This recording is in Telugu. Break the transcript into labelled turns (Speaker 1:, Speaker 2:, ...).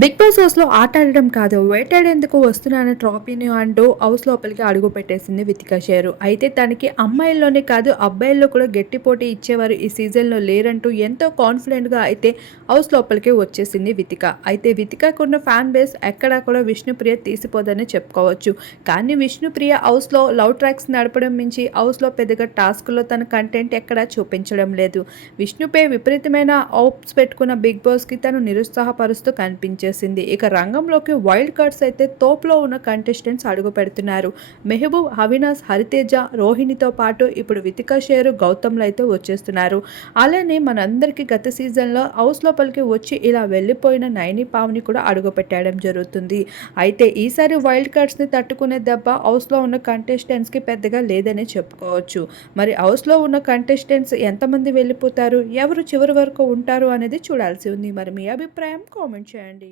Speaker 1: బిగ్ బాస్ హౌస్లో ఆట ఆడడం కాదు వేటాడేందుకు వస్తున్నాన ట్రాఫీని అంటూ హౌస్ లోపలికి అడుగు పెట్టేసింది వితికా షేరు. అయితే తనకి అమ్మాయిల్లోనే కాదు అబ్బాయిల్లో కూడా గట్టి పోటీ ఇచ్చేవారు ఈ సీజన్లో లేరంటూ ఎంతో కాన్ఫిడెంట్గా అయితే హౌస్ లోపలికి వచ్చేసింది వితిక. అయితే వితికకున్న ఫ్యాన్ బేస్ ఎక్కడా కూడా విష్ణుప్రియ తీసిపోదని చెప్పుకోవచ్చు. కానీ విష్ణుప్రియ హౌస్లో లవ్ ట్రాక్స్ నడపడం మించి హౌస్లో పెద్దగా టాస్క్లో తన కంటెంట్ ఎక్కడా చూపించడం లేదు. విష్ణుపై విపరీతమైన హోప్స్ పెట్టుకున్న బిగ్ బాస్కి తను నిరుత్సాహపరుస్తూ చేసింది. ఇక రంగంలోకి వైల్డ్ కార్డ్స్ అయితే తోపులో ఉన్న కంటెస్టెంట్స్ అడుగు పెడుతున్నారు. మెహబూబ్ అవినాష్ హరితేజ రోహిణితో పాటు ఇప్పుడు వితికా షేరు గౌతమ్లు అయితే వచ్చేస్తున్నారు. అలానే మనందరికీ గత సీజన్లో హౌస్ లోపలికి వచ్చి ఇలా వెళ్ళిపోయిన నైని పావుని కూడా అడుగు పెట్టడం జరుగుతుంది. అయితే ఈసారి వైల్డ్ కార్డ్స్ని తట్టుకునే దెబ్బ హౌస్లో ఉన్న కంటెస్టెంట్స్కి పెద్దగా లేదని చెప్పుకోవచ్చు. మరి హౌస్లో ఉన్న కంటెస్టెంట్స్ ఎంతమంది వెళ్ళిపోతారు? ఎవరు చివరి వరకు ఉంటారు అనేది చూడాల్సి ఉంది. మరి మీ అభిప్రాయం కామెంట్ చేయండి.